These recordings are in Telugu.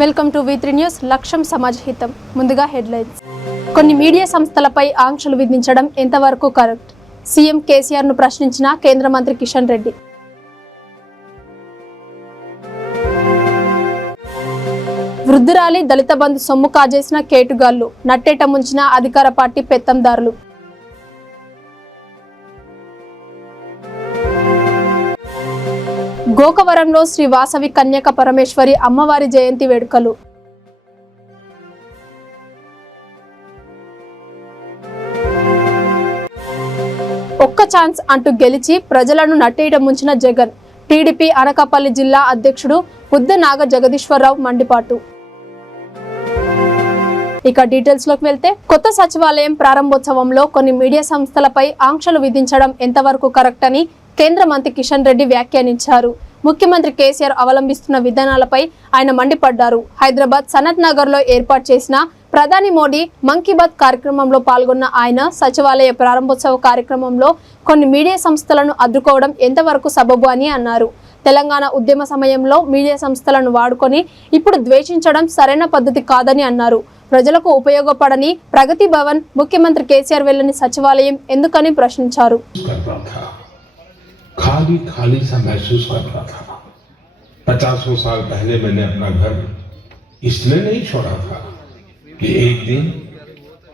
Welcome to V3 news. లక్ష్యం సమాజ హితం. ముందుగా హెడ్లైన్స్. కొన్ని మీడియా సంస్థలపై ఆంక్షలు విధించడం ఎంతవరకు కరెక్ట్? సీఎం కేసీఆర్ ను ప్రశ్నించిన కేంద్ర మంత్రి కిషన్ రెడ్డి. వృద్ధురాలి దళిత బంధు సొమ్ము కాజేసిన కేటుగాళ్లు, నట్టేట ముంచిన అధికార పార్టీ పెత్తందారులు. గోకవరంలో శ్రీ వాసవి కన్యక పరమేశ్వరి అమ్మవారి జయంతి వేడుకలు. ఒక్క ఛాన్స్ అంటూ గెలిచి ప్రజలను నట్టేయడం ముంచిన జగన్. టీడీపీ అనకాపల్లి జిల్లా అధ్యక్షుడు బుద్ధ నాగ జగదీశ్వరరావు మండిపాటు. ఇక డీటెయిల్స్ లోకి వెళ్తే, కొత్త సచివాలయం ప్రారంభోత్సవంలో కొన్ని మీడియా సంస్థలపై ఆంక్షలు విధించడం ఎంతవరకు కరెక్ట్ అని కేంద్ర మంత్రి కిషన్ రెడ్డి వ్యాఖ్యానించారు. ముఖ్యమంత్రి కేసీఆర్ అవలంబిస్తున్న విధానాలపై ఆయన మండిపడ్డారు. హైదరాబాద్ సనత్ నగర్ లో ఏర్పాటు చేసిన ప్రధాని మోడీ మన్ కీ బాత్ కార్యక్రమంలో పాల్గొన్న ఆయన సచివాలయ ప్రారంభోత్సవ కార్యక్రమంలో కొన్ని మీడియా సంస్థలను అడ్డుకోవడం ఎంతవరకు సబబు అని అన్నారు. తెలంగాణ ఉద్యమ సమయంలో మీడియా సంస్థలను వాడుకొని ఇప్పుడు ద్వేషించడం సరైన పద్ధతి కాదని అన్నారు. ప్రజలకు ఉపయోగపడని ప్రగతి భవన్, ముఖ్యమంత్రి కేసీఆర్ వెళ్ళని సచివాలయం ఎందుకని ప్రశ్నించారు. खाली खाली सा महसूस कर रहा था। 50 साल पहले मैंने अपना घर इसलिए नहीं छोड़ा था कि एक दिन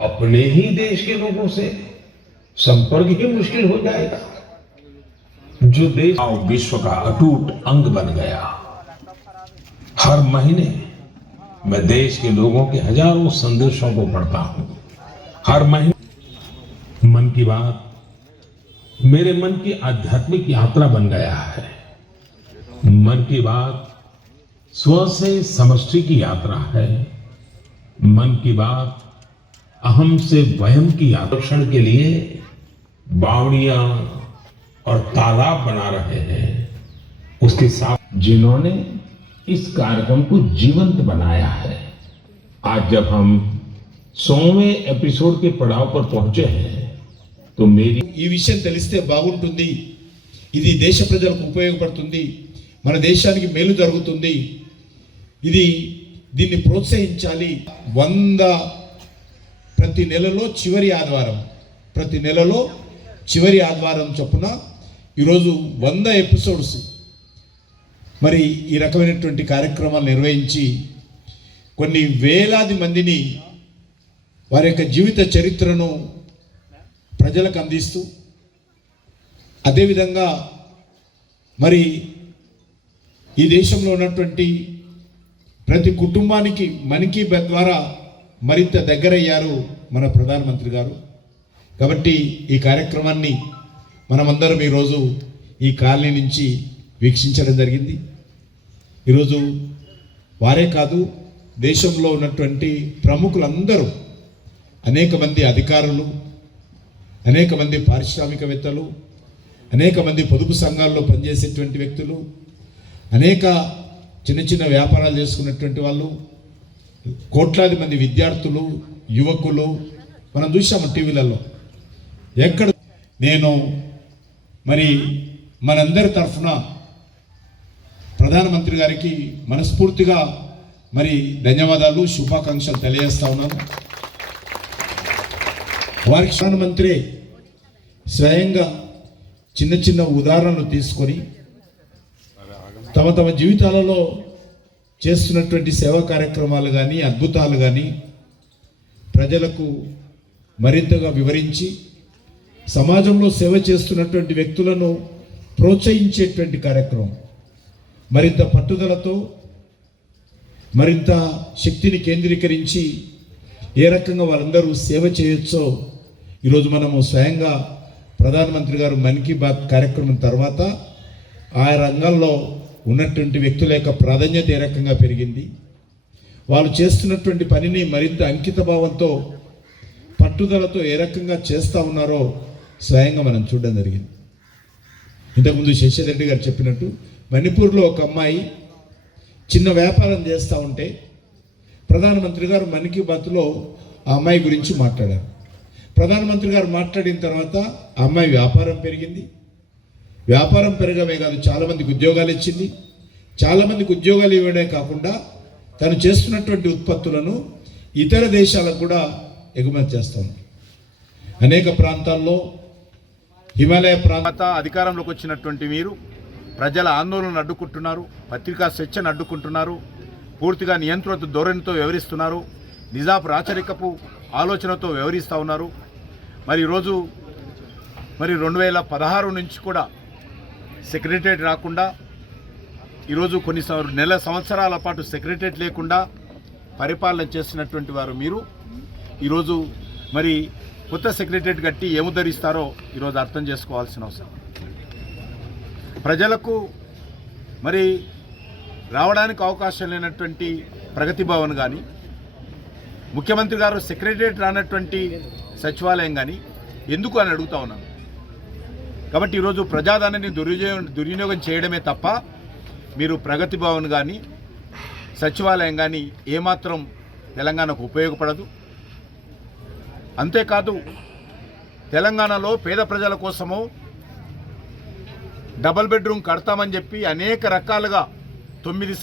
अपने ही देश के लोगों से संपर्क ही मुश्किल हो जाएगा। जो देश विश्व का अटूट अंग बन गया। हर महीने मैं देश के लोगों के हजारों संदेशों को पढ़ता हूं। हर महीने मन की बात मेरे मन की आध्यात्मिक यात्रा बन गया है। मन की बात स्व से समष्टि की यात्रा है। मन की बात अहम से वयम की आकर्षण के लिए बावड़ियां और तालाब बना रहे हैं। उसके साथ जिन्होंने इस कार्यक्रम को जीवंत बनाया है। आज जब हम 100वें एपिसोड के पड़ाव पर पहुंचे हैं तो मेरी ఈ విషయం తెలిస్తే బాగుంటుంది, ఇది దేశ ప్రజలకు ఉపయోగపడుతుంది, మన దేశానికి మేలు జరుగుతుంది, దీన్ని ప్రోత్సహించాలి. 100 ప్రతి నెలలో చివరి ఆదివారం చొప్పున ఈరోజు 100 ఎపిసోడ్స్ మరి ఈ రకమైనటువంటి కార్యక్రమాలు నిర్వహించి కొన్ని వేలాది మందిని వారి యొక్క జీవిత చరిత్రను ప్రజలకు అందిస్తూ, అదేవిధంగా మరి ఈ దేశంలో ఉన్నటువంటి ప్రతి కుటుంబానికి మన్ కీ బాత్ ద్వారా మరింత దగ్గరయ్యారు మన ప్రధానమంత్రి గారు. కాబట్టి ఈ కార్యక్రమాన్ని మనమందరం ఈరోజు ఈ కాలనీ నుంచి వీక్షించడం జరిగింది. ఈరోజు వారే కాదు, దేశంలో ఉన్నటువంటి ప్రముఖులందరూ, అనేక మంది అధికారులు, అనేక మంది పారిశ్రామికవేత్తలు, అనేక మంది పొదుపు సంఘాల్లో పనిచేసేటువంటి వ్యక్తులు, అనేక చిన్న చిన్న వ్యాపారాలు చేసుకున్నటువంటి వాళ్ళు, కోట్లాది మంది విద్యార్థులు, యువకులు మనం చూసాము టీవీలలో. ఎక్కడ నేను మరి మనందరి తరఫున ప్రధానమంత్రి గారికి మనస్ఫూర్తిగా మరి ధన్యవాదాలు, శుభాకాంక్షలు తెలియజేస్తా ఉన్నాను. వారికి ప్రధానమంత్రి స్వయంగా చిన్న చిన్న ఉదాహరణలు తీసుకొని తమ జీవితాలలో చేస్తున్నటువంటి సేవా కార్యక్రమాలు కానీ, అద్భుతాలు కానీ ప్రజలకు మరింతగా వివరించి సమాజంలో సేవ చేస్తున్నటువంటి వ్యక్తులను ప్రోత్సహించేటువంటి కార్యక్రమం మరింత పట్టుదలతో, మరింత శక్తిని కేంద్రీకరించి ఏ రకంగా వాళ్ళందరూ సేవ చేయొచ్చో ఈరోజు మనము స్వయంగా ప్రధానమంత్రి గారు మన్ కీ బాత్ కార్యక్రమం తర్వాత ఆయా రంగాల్లో ఉన్నటువంటి వ్యక్తుల యొక్క ప్రాధాన్యత ఏ రకంగా పెరిగింది, వాళ్ళు చేస్తున్నటువంటి పనిని మరింత అంకిత భావంతో, పట్టుదలతో ఏ రకంగా చేస్తూ ఉన్నారో స్వయంగా మనం చూడడం జరిగింది. ఇంతకుముందు శశిరెడ్డి గారు చెప్పినట్టు మణిపూర్లో ఒక అమ్మాయి చిన్న వ్యాపారం చేస్తూ ఉంటే ప్రధానమంత్రి గారు మన్ కీ బాత్లో ఆ అమ్మాయి గురించి మాట్లాడారు. ప్రధానమంత్రి గారు మాట్లాడిన తర్వాత ఆ అమ్మాయి వ్యాపారం పెరిగింది. వ్యాపారం పెరగమే కాదు, చాలామందికి ఉద్యోగాలు ఇచ్చింది. చాలామందికి ఉద్యోగాలు ఇవ్వడమే కాకుండా తను చేస్తున్నటువంటి ఉత్పత్తులను ఇతర దేశాలకు కూడా ఎగుమతి చేస్తాం. అనేక ప్రాంతాల్లో హిమాలయ ప్రాంత అధికారంలోకి వచ్చినటువంటి మీరు ప్రజల ఆందోళనను అడ్డుకుంటున్నారు, పత్రికా స్వేచ్ఛను అడ్డుకుంటున్నారు, పూర్తిగా నియంత్రిత ధోరణితో వ్యవహరిస్తున్నారు, నిజాపు రాచరికపు ఆలోచనతో వ్యవహరిస్తూ ఉన్నారు. మరి ఈరోజు 2016 నుంచి కూడా సెక్రటరియట్ రాకుండా ఈరోజు కొన్ని సంవత్సరాల పాటు సెక్రటరియట్ లేకుండా పరిపాలన చేస్తున్నటువంటి వారు మీరు ఈరోజు మరి కొత్త సెక్రటరియట్ కట్టి ఏముద్ధరిస్తారో ఈరోజు అర్థం చేసుకోవాల్సిన అవసరం. ప్రజలకు మరి రావడానికి అవకాశం లేనటువంటి ప్రగతి భవన్ కానీ, ముఖ్యమంత్రి గారు సెక్రటరియట్ రానటువంటి సచివాలయం కానీ ఎందుకు అని అడుగుతా ఉన్నాను. కాబట్టి ఈరోజు ప్రజాధనాన్ని దుర్వినియోగం చేయడమే తప్ప మీరు ప్రగతి భవన్ కానీ సచివాలయం కానీ ఏమాత్రం తెలంగాణకు ఉపయోగపడదు. అంతేకాదు తెలంగాణలో పేద ప్రజల కోసము డబుల్ బెడ్రూమ్ కడతామని చెప్పి అనేక రకాలుగా 9.5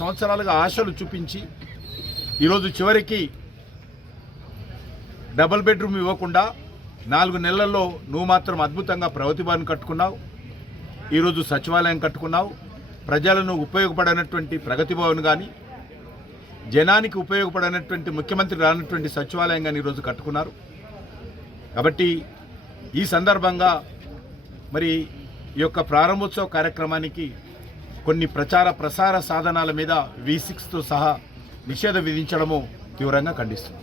సంవత్సరాలుగా ఆశలు చూపించి ఈరోజు చివరికి డబుల్ బెడ్రూమ్ ఇవ్వకుండా 4 నెలల్లో నువ్వు మాత్రం అద్భుతంగా ప్రగతి భవన్ కట్టుకున్నావు, ఈరోజు సచివాలయం కట్టుకున్నావు. ప్రజలను ఉపయోగపడనటువంటి ప్రగతి భవన్ కానీ, జనానికి ఉపయోగపడనటువంటి ముఖ్యమంత్రి రానటువంటి సచివాలయం కానీ ఈరోజు కట్టుకున్నారు. కాబట్టి ఈ సందర్భంగా మరి ఈ యొక్క ప్రారంభోత్సవ కార్యక్రమానికి కొన్ని ప్రసార సాధనాల మీద V6తో సహా నిషేధం విధించడము తీవ్రంగా ఖండిస్తుంది.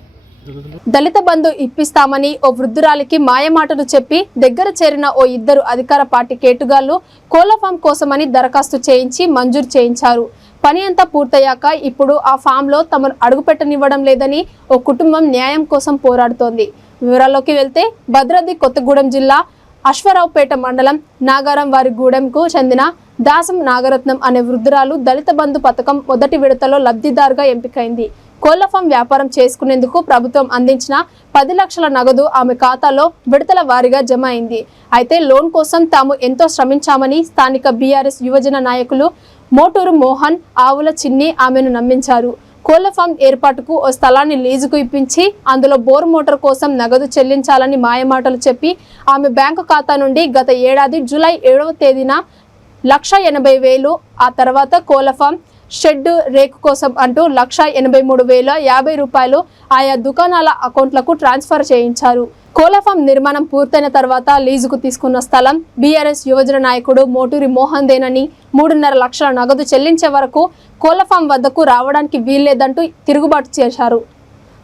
దళిత బంధు ఇప్పిస్తామని ఓ వృద్ధురాలికి మాయమాటలు చెప్పి దగ్గర చేరిన ఓ 2 అధికార పార్టీ కేటుగాళ్లు కోళ్ల ఫామ్ కోసమని దరఖాస్తు చేయించి మంజూరు చేయించారు. పని అంతా పూర్తయ్యాక ఇప్పుడు ఆ ఫామ్ లో తమను అడుగుపెట్టనివ్వడం లేదని ఓ కుటుంబం న్యాయం కోసం పోరాడుతోంది. వివరాల్లోకి వెళ్తే భద్రాద్రి కొత్తగూడెం జిల్లా అశ్వరావుపేట మండలం నాగారం వారిగూడెంకు చెందిన దాసం నాగరత్నం అనే వృద్ధురాలు దళిత బంధు పథకం మొదటి విడతలో లబ్ధిదారుగా ఎంపికైంది. కోళ్ల ఫామ్ వ్యాపారం చేసుకునేందుకు ప్రభుత్వం అందించిన 10 లక్షల నగదు ఆమె ఖాతాలో విడతల వారీగా జమ అయింది. అయితే లోన్ కోసం తాము ఎంతో శ్రమించామని స్థానిక బీఆర్ఎస్ యువజన నాయకులు మోటూరు మోహన్, ఆవుల చిన్ని ఆమెను నమ్మించారు. కోళ్ల ఫామ్ ఏర్పాటుకు ఓ స్థలాన్ని లీజుకు ఇప్పించి అందులో బోర్ మోటార్ కోసం నగదు చెల్లించాలని మాయమాటలు చెప్పి ఆమె బ్యాంకు ఖాతా నుండి గత ఏడాది జూలై 7వ తేదీన 1,80,000, ఆ తర్వాత కోళ్ల ఫామ్ షెడ్ రేకు కోసం అంటూ 1,83,050 రూపాయలు ఆయా దుకాణాల అకౌంట్లకు ట్రాన్స్ఫర్ చేయించారు. కోళ్ల ఫామ్ నిర్మాణం పూర్తయిన తర్వాత లీజుకు తీసుకున్న స్థలం బీఆర్ఎస్ యువజన నాయకుడు మోటూరి మోహన్ దేనని 3.5 లక్షల నగదు చెల్లించే వరకు కోళ్ల ఫామ్ వద్దకు రావడానికి వీల్లేదంటూ తిరుగుబాటు చేశారు.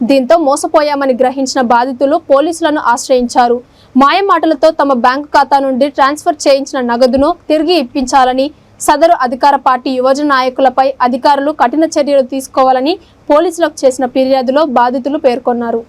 దీంతో మోసపోయామని గ్రహించిన బాధితులు పోలీసులను ఆశ్రయించారు. మాయమాటలతో తమ బ్యాంకు ఖాతా నుండి ట్రాన్స్ఫర్ చేయించిన నగదును తిరిగి ఇప్పించాలని, సదరు అధికార పార్టీ యువజన నాయకులపై అధికారులు కఠిన చర్యలు తీసుకోవాలని పోలీసులకు చేసిన ఫిర్యాదులో బాధితులు పేర్కొన్నారు.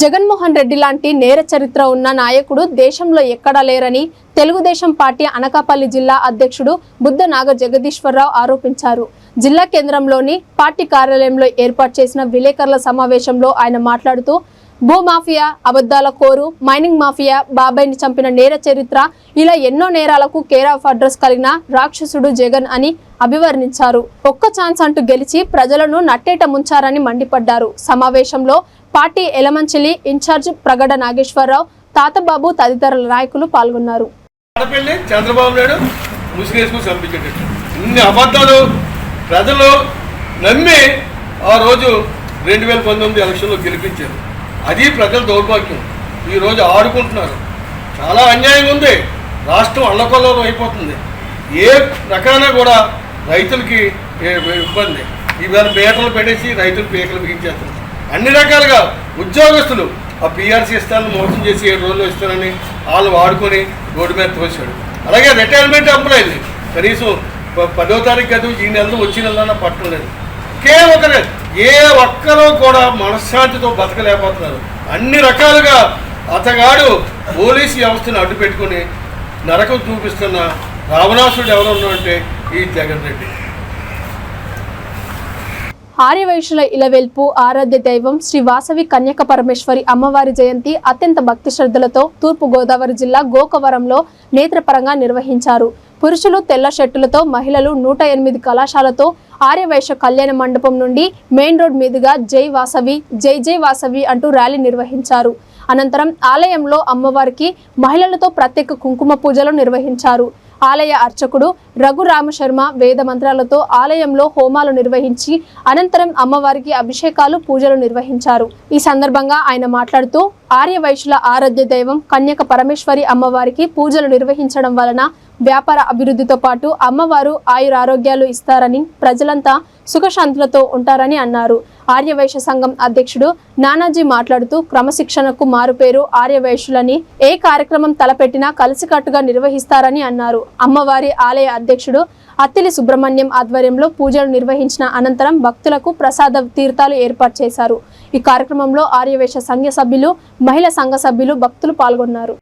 జగన్మోహన్ రెడ్డి లాంటి నేర చరిత్ర ఉన్న నాయకుడు దేశంలో ఎక్కడా లేరని తెలుగుదేశం పార్టీ అనకాపల్లి జిల్లా అధ్యక్షుడు బుద్ధ నాగ జగదీశ్వరరావు ఆరోపించారు. జిల్లా కేంద్రంలోని పార్టీ కార్యాలయంలో ఏర్పాటు చేసిన విలేకరుల సమావేశంలో ఆయన మాట్లాడుతూ భూమాఫియా, అబద్ధాల కోరు, మైనింగ్ మాఫియా, బాబాయ్ని చంపిన నేర చరిత్ర, ఇలా ఎన్నో నేరాలకు కేర్ ఆఫ్ అడ్రస్ కలిగిన రాక్షసుడు జగన్ అని అభివర్ణించారు. ఒక్క ఛాన్స్ అంటూ గెలిచి ప్రజలను నట్టేట ముంచారని మండిపడ్డారు. సమావేశంలో పార్టీ ఎలమంచిలి ఇన్ఛార్జ్ ప్రగడ నాగేశ్వరరావు, తాతబాబు తదితరుల నాయకులు పాల్గొన్నారు. చంద్రబాబు నాయుడు ముసుగేసుకుని చంపించేటట్టు ఇన్ని అబద్ధాలు ప్రజలు నమ్మి ఆ రోజు 2019 ఎలక్షన్లో గెలిపించారు. అది ప్రజల దౌర్భాగ్యం. ఈరోజు ఆడుకుంటున్నారు. చాలా అన్యాయం ఉంది. రాష్ట్రం అల్లకొల్లం అయిపోతుంది. ఏ రకాన కూడా రైతులకి ఇబ్బంది. ఇవాళ మేటలు పెట్టేసి రైతులు పీకలు బిగించేస్తారు. అన్ని రకాలుగా ఉద్యోగస్తులు ఆ పీఆర్సీ ఇస్తానని మోసం చేసి 7 రోజులు ఇస్తానని వాళ్ళు వాడుకొని రోడ్డు మీద తోసాడు. అలాగే రిటైర్మెంట్ ఎంప్లాయీలు కనీసం 10వ తారీఖు కదా ఈ నెలలో వచ్చే నెలన్నా పట్టలేదు. ఏ ఒక్కరూ కూడా మనశ్శాంతితో బతకలేకపోతున్నారు. అన్ని రకాలుగా అతగాడు పోలీసు వ్యవస్థను అడ్డు పెట్టుకుని నరకం చూపిస్తున్న రావణాసుడు ఎవరు ఉన్నారంటే ఈ జగన్ రెడ్డి. ఆర్యవైశ్యుల ఇలవెల్పు ఆరాధ్య దైవం శ్రీ వాసవి కన్యక పరమేశ్వరి అమ్మవారి జయంతి అత్యంత భక్తి శ్రద్ధలతో తూర్పు గోదావరి జిల్లా గోకవరంలో నేత్రపరంగా నిర్వహించారు. పురుషులు తెల్ల షర్టులతో, మహిళలు 108 కళాశాలతో ఆర్యవైశ్య కళ్యాణ మండపం నుండి మెయిన్ రోడ్ మీదుగా జై వాసవి, జై జై వాసవి అంటూ ర్యాలీ నిర్వహించారు. అనంతరం ఆలయంలో అమ్మవారికి మహిళలతో ప్రత్యేక కుంకుమ పూజలు నిర్వహించారు. ఆలయ అర్చకుడు రఘురామశర్మ వేద మంత్రాలతో ఆలయంలో హోమాలు నిర్వహించి అనంతరం అమ్మవారికి అభిషేకాలు, పూజలు నిర్వహించారు. ఈ సందర్భంగా ఆయన మాట్లాడుతూ ఆర్యవైశ్యుల ఆరాధ్య దైవం కన్యక పరమేశ్వరి అమ్మవారికి పూజలు నిర్వహించడం వలన వ్యాపార అభివృద్ధితో పాటు అమ్మవారు ఆయురారోగ్యాలు ఇస్తారని, ప్రజలంతా సుఖశాంతులతో ఉంటారని అన్నారు. ఆర్యవైశ్య సంఘం అధ్యక్షుడు నానాజీ మాట్లాడుతూ క్రమశిక్షణకు మారుపేరు ఆర్యవైశ్యులని, ఏ కార్యక్రమం తలపెట్టినా కలిసికట్టుగా నిర్వహిస్తారని అన్నారు. అమ్మవారి ఆలయ అధ్యక్షుడు అత్తిలి సుబ్రహ్మణ్యం ఆధ్వర్యంలో పూజలు నిర్వహించిన అనంతరం భక్తులకు ప్రసాద తీర్థాలు ఏర్పాటు చేశారు. ఈ కార్యక్రమంలో ఆర్యవైశ్య సంఘ సభ్యులు, మహిళా సంఘ సభ్యులు, భక్తులు పాల్గొన్నారు.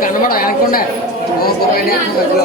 కనబడ వెనకుండా మధ్యలో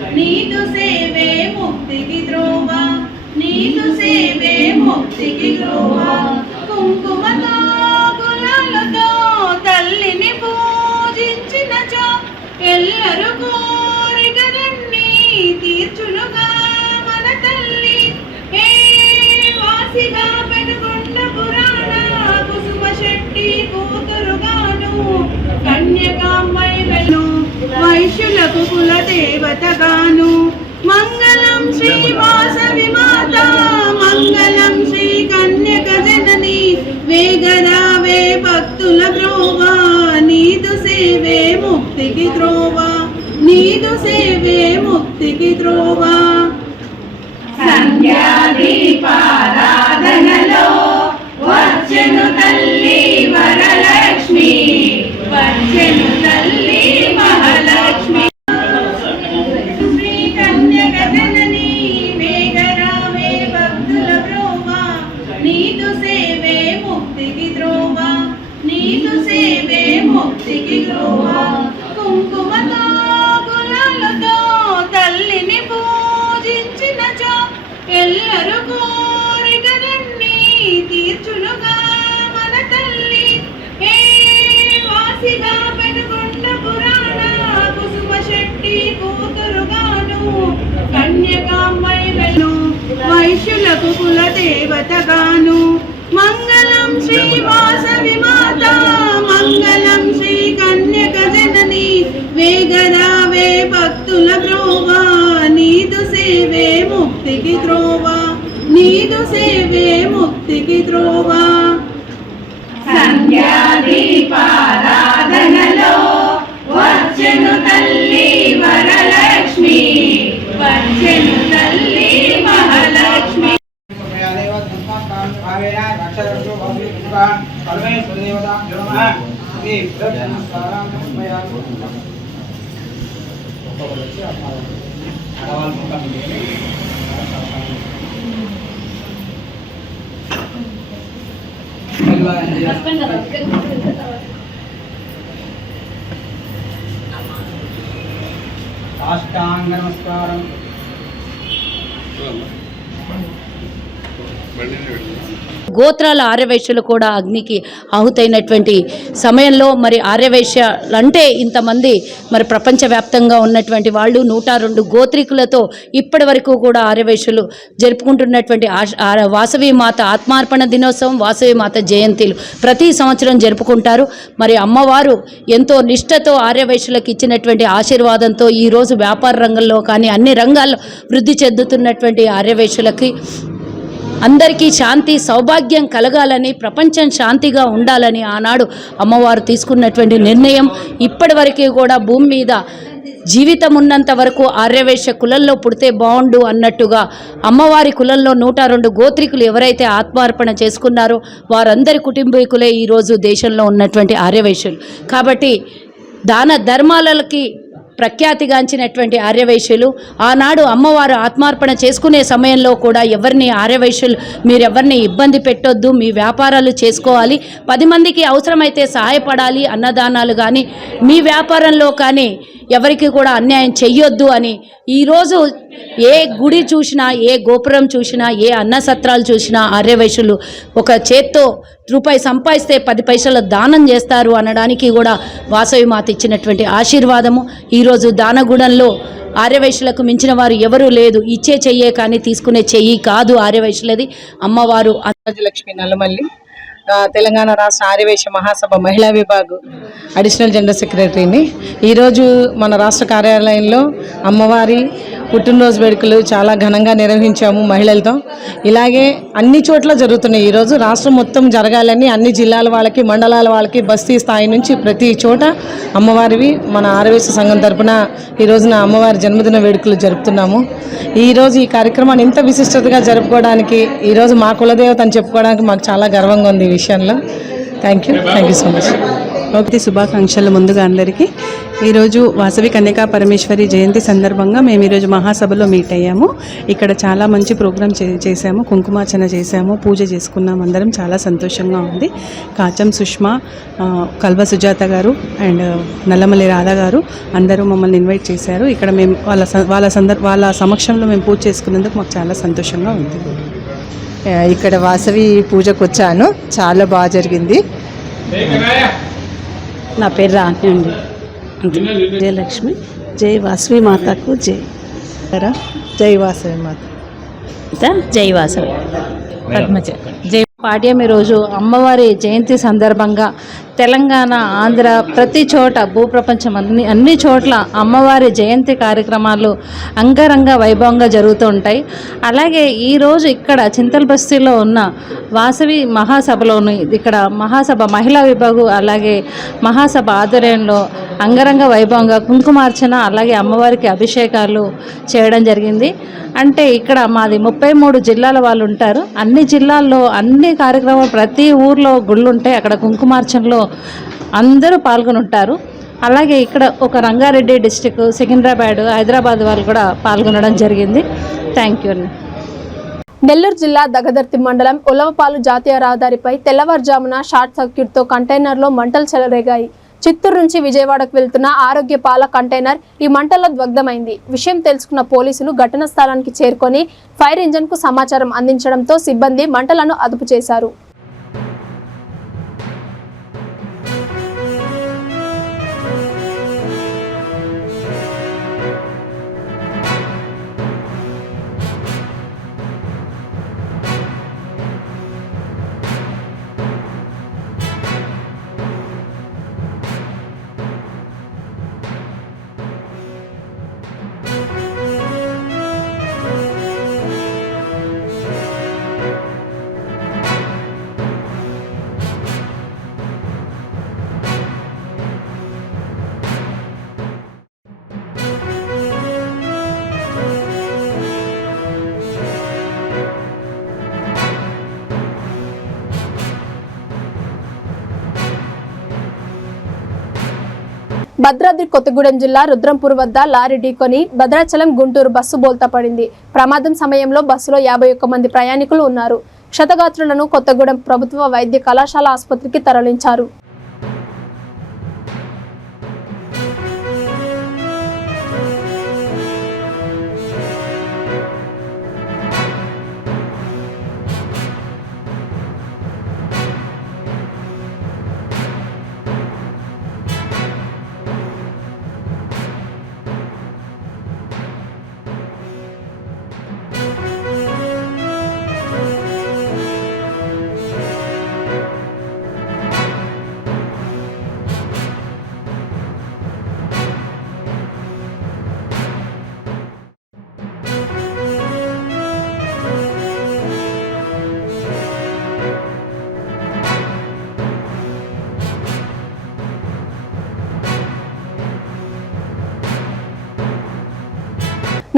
నీదు సేవే ముక్తికి ద్రోవ నీదు సేవే ముక్తికి ద్రోవ కుంకుమతో గులాలతో తల్లిని పూజించినచో ఎల్లరు కోరికలన్నీ తీర్చులుగా మన తల్లి ఏ వాసిగా పెనుగొండ పురాణ కుసుమ శెట్టి కూతురుగాను కన్యకాంబై వెను వైశ్యులకు కుల దేవతగాను మంగళం శ్రీ వాసవి మాత మంగళం శ్రీ కన్యక జనని వేగరావే భక్తుల ద్రోవా నీదు సేవే ముక్తికి ద్రోవా నీదు సేవే ముక్తికి ద్రోవా సంధ్యాదీపారాధనలో వచ్చెను తల్లి వరలక్ష్మి వచ్చెను తల్లి మహాలక్ష్మి శ్రీ కన్యక జనని వేగరావే భక్తుల బ్రోవా నీదు సేవే ముక్తికి ద్రోవా నీదు సేవే ముక్తికి ద్రోవా కుంకుమతో గులాలతో తల్లిని పూజించినచో ఎల్లరు కోరికలన్నీ తీర్చులుగా మన తల్లి ఏ వాసిగా పెనుగొండ పురాణ కుసుమ శెట్టి కూతురుగాను కన్యకాంబై వెను వైశ్యులకు కుల దేవతగాను మంగళం శ్రీ వాసవి మాత మంగళం శ్రీ కన్యక జనని వేగరావే భక్తుల బ్రోవా నీదు సేవే ముక్తికి ద్రోవా నీదు సేవే ముక్తికి ద్రోవా సంధ్యాదీపారాధనలో వచ్చెను తల్లి వరలక్ష్మి వచ్చెను తల్లి మహాలక్ష్మి సాష్టాంగ నమస్కారం. గోత్రాల ఆర్యవైశ్యులు కూడా అగ్నికి ఆహుతైనటువంటి సమయంలో మరి ఆర్యవైశ్య అంటే ఇంతమంది మరి ప్రపంచవ్యాప్తంగా ఉన్నటువంటి వాళ్ళు 102 గోత్రికులతో ఇప్పటి వరకు కూడా ఆర్యవైశ్యులు జరుపుకుంటున్నటువంటి వాసవి మాత ఆత్మార్పణ దినోత్సవం వాసవి మాత జయంతిలు ప్రతి సంవత్సరం జరుపుకుంటారు. మరి అమ్మవారు ఎంతో నిష్ఠతో ఆర్యవైశ్యులకు ఇచ్చినటువంటి ఆశీర్వాదంతో ఈరోజు వ్యాపార రంగంలో కానీ అన్ని రంగాల్లో వృద్ధి చెందుతున్నటువంటి ఆర్యవైశ్యులకి అందరికీ శాంతి సౌభాగ్యం కలగాలని ప్రపంచం శాంతిగా ఉండాలని ఆనాడు అమ్మవారు తీసుకున్నటువంటి నిర్ణయం ఇప్పటివరకు కూడా భూమి మీద జీవితం ఉన్నంత వరకు ఆర్యవైశ్య కులంలో పుడితే బాగుండు అన్నట్టుగా అమ్మవారి కులంలో 102 గోత్రికులు ఎవరైతే ఆత్మార్పణ చేసుకున్నారో వారందరి కుటుంబీకులే ఈరోజు దేశంలో ఉన్నటువంటి ఆర్యవైశ్యులు. కాబట్టి దాన ధర్మాలకి ప్రఖ్యాతిగాంచినటువంటి ఆర్యవైశ్యులు ఆనాడు అమ్మవారు ఆత్మార్పణ చేసుకునే సమయంలో కూడా ఎవరిని ఆర్యవైశ్యులు మీరెవరిని ఇబ్బంది పెట్టొద్దు, మీ వ్యాపారాలు చేసుకోవాలి, 10 మందికి అవసరమైతే సహాయపడాలి, అన్నదానాలు కానీ మీ వ్యాపారంలో కానీ ఎవరికి కూడా అన్యాయం చెయ్యొద్దు అని ఈరోజు ఏ గుడి చూసినా ఏ గోపురం చూసినా ఏ అన్నసత్రాలు చూసినా ఆర్యవైశ్యులు ఒక చేత్తో రూపాయి సంపాదిస్తే 10 పైసలు దానం చేస్తారు అనడానికి కూడా వాసవి మాత ఇచ్చినటువంటి ఆశీర్వాదము. ఈరోజు దానగుణంలో ఆర్యవైశ్యులకు మించిన వారు ఎవరూ లేదు. ఇచ్చే చెయ్యే కానీ తీసుకునే చెయ్యి కాదు ఆర్యవైశ్యులది. అమ్మవారు లక్ష్మి నల్లమల్లి తెలంగాణ రాష్ట్ర ఆర్యవైశ్య మహాసభ మహిళా విభాగ్ అడిషనల్ జనరల్ సెక్రటరీని. ఈరోజు మన రాష్ట్ర కార్యాలయంలో అమ్మవారి పుట్టినరోజు వేడుకలు చాలా ఘనంగా నిర్వహించాము మహిళలతో. ఇలాగే అన్ని చోట్ల జరుగుతున్నాయి. ఈరోజు రాష్ట్రం మొత్తం జరగాలని అన్ని జిల్లాల వాళ్ళకి మండలాల వాళ్ళకి బస్తీ స్థాయి నుంచి ప్రతి చోట అమ్మవారివి మన ఆర్యవైశ్య సంఘం తరపున ఈరోజున అమ్మవారి జన్మదిన వేడుకలు జరుపుతున్నాము. ఈరోజు ఈ కార్యక్రమాన్ని ఇంత విశిష్టతగా జరుపుకోవడానికి ఈరోజు మా కులదేవత అని చెప్పుకోవడానికి మాకు చాలా గర్వంగా ఉంది ఈ విషయంలో. Thank you so much. ఒకటి శుభాకాంక్షలు ముందుగా అందరికీ. ఈరోజు వాసవి కన్యకా పరమేశ్వరి జయంతి సందర్భంగా మేము ఈరోజు మహాసభలో మీట్ అయ్యాము. ఇక్కడ చాలా మంచి ప్రోగ్రాం చేశాము, కుంకుమార్చన చేశాము, పూజ చేసుకున్నాం. అందరం చాలా సంతోషంగా ఉంది. కాచం సుష్మా, కల్వ సుజాత గారు అండ్ నల్లమల్లి రాధా గారు అందరూ మమ్మల్ని ఇన్వైట్ చేశారు. ఇక్కడ మేము వాళ్ళ సమక్షంలో మేము పూజ చేసుకున్నందుకు మాకు చాలా సంతోషంగా ఉంది. ఇక్కడ వాసవి పూజకు వచ్చాను, చాలా బాగా జరిగింది. నా పేరు రాణి అండి. జయలక్ష్మి. జై వాసవి మాతకు జై. జై వాసవి మాత. జై వాసవి. పద్మజ. జై. పాడ్యం ఈరోజు అమ్మవారి జయంతి సందర్భంగా తెలంగాణ, ఆంధ్ర ప్రతి చోట భూప్రపంచం అన్ని చోట్ల అమ్మవారి జయంతి కార్యక్రమాలు అంగరంగ వైభవంగా జరుగుతూ ఉంటాయి. అలాగే ఈరోజు ఇక్కడ చింతల్ బస్తీలో ఉన్న వాసవి మహాసభలోని ఇక్కడ మహాసభ మహిళా విభాగం అలాగే మహాసభ ఆధ్వర్యంలో అంగరంగ వైభవంగా కుంకుమార్చన అలాగే అమ్మవారికి అభిషేకాలు చేయడం జరిగింది. అంటే ఇక్కడ మాది 33 జిల్లాల వాళ్ళు ఉంటారు. అన్ని జిల్లాల్లో అన్ని కార్యక్రమాలు ప్రతి ఊర్లో గుళ్ళు ఉంటాయి. అక్కడ కుంకుమార్చనలో అందరూ పాల్గొని ఉంటారు. అలాగే ఇక్కడ ఒక రంగారెడ్డి డిస్టిక్, సికింద్రాబాద్, హైదరాబాద్ వాళ్ళు కూడా పాల్గొనడం జరిగింది. Thank you. నెల్లూరు జిల్లా దగదర్తి మండలం ఉలవపాలు జాతీయ రహదారిపై తెల్లవారుజామున షార్ట్ సర్క్యూట్తో కంటైనర్లో మంటలు చెలరేగాయి. చిత్తూరు నుంచి విజయవాడకు వెళ్తున్న ఆరోగ్య పాల కంటైనర్ ఈ మంటల్లో దగ్ధమైంది. విషయం తెలుసుకున్న పోలీసులు ఘటనా స్థలానికి చేరుకొని ఫైర్ ఇంజన్కు సమాచారం అందించడంతో సిబ్బంది మంటలను అదుపు చేశారు. భద్రాద్రి కొత్తగూడెం జిల్లా రుద్రంపూర్ వద్ద లారీ ఢీకొని భద్రాచలం గుంటూరు బస్సు బోల్తా పడింది. ప్రమాదం సమయంలో బస్సులో 51 మంది ప్రయాణికులు ఉన్నారు. క్షతగాత్రులను కొత్తగూడెం ప్రభుత్వ వైద్య కళాశాల ఆసుపత్రికి తరలించారు.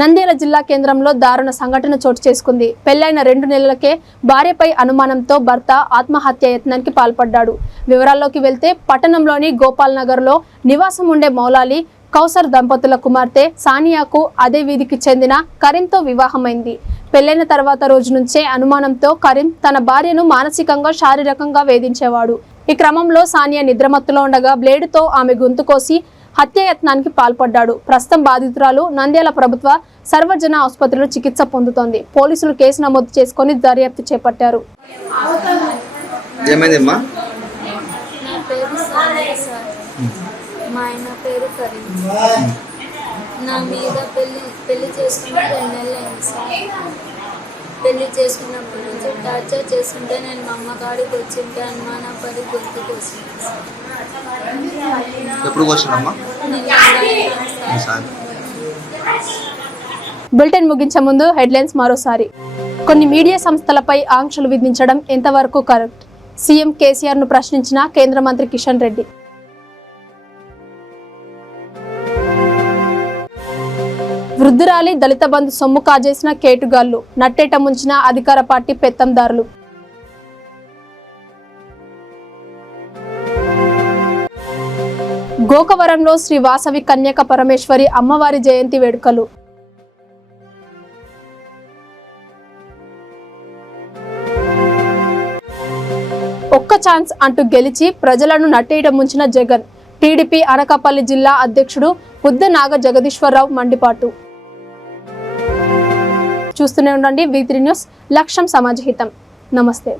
నంద్యాల జిల్లా కేంద్రంలో దారుణ సంఘటన చోటు చేసుకుంది. పెళ్లైన 2 నెలలకే భార్యపై అనుమానంతో భర్త ఆత్మహత్య యత్నానికి పాల్పడ్డాడు. వివరాల్లోకి వెళ్తే పట్టణంలోని గోపాల్ నగర్లో నివాసం ఉండే మౌలాలి కౌసర్ దంపతుల కుమార్తె సానియాకు అదే వీధికి చెందిన కరీంతో వివాహమైంది. పెళ్లైన తర్వాత రోజు నుంచే అనుమానంతో కరీం తన భార్యను మానసికంగా, శారీరకంగా వేధించేవాడు. ఈ క్రమంలో సానియా నిద్రమత్తులో ఉండగా బ్లేడుతో ఆమె గొంతు కోసి హత్యాయత్నానికి పాల్పడ్డాడు. ప్రస్తుతం బాధితురాలు నంద్యాల ప్రభుత్వ సర్వజన ఆసుపత్రిలో చికిత్స పొందుతోంది. పోలీసులు కేసు నమోదు చేసుకుని దర్యాప్తు చేపట్టారు. పెళ్లి చేసుకున్నప్పటి నుంచి టార్చర్ చేస్తుంటే నేను మా అమ్మ కాడికి వచ్చింటే అనుమానపడి గొంతుకు వచ్చింది. బులెటిన్ ముగించే ముందు హెడ్లైన్స్ మరోసారి. కొన్ని మీడియా సంస్థలపై ఆంక్షలు విధించడం ఎంతవరకు కరెక్ట్? సీఎం కేసీఆర్ ను ప్రశ్నించిన కేంద్ర మంత్రి కిషన్ రెడ్డి. వృద్ధురాలి దళిత బంధు సొమ్ము కాజేసిన కేటుగాళ్లు, నట్టేట ముంచిన అధికార పార్టీ పెత్తందారులు. గోకవరంలో శ్రీ వాసవి కన్యక పరమేశ్వరి అమ్మవారి జయంతి వేడుకలు. ఒక్క ఛాన్స్ అంటూ గెలిచి ప్రజలను నట్టేయడం ముంచిన జగన్. టీడీపీ అనకాపల్లి జిల్లా అధ్యక్షుడు బుద్ధ నాగ జగదీశ్వరరావు మండిపాటు. చూస్తూనే ఉండండి V3 న్యూస్, లక్ష్యం సమాజహితం. నమస్తే.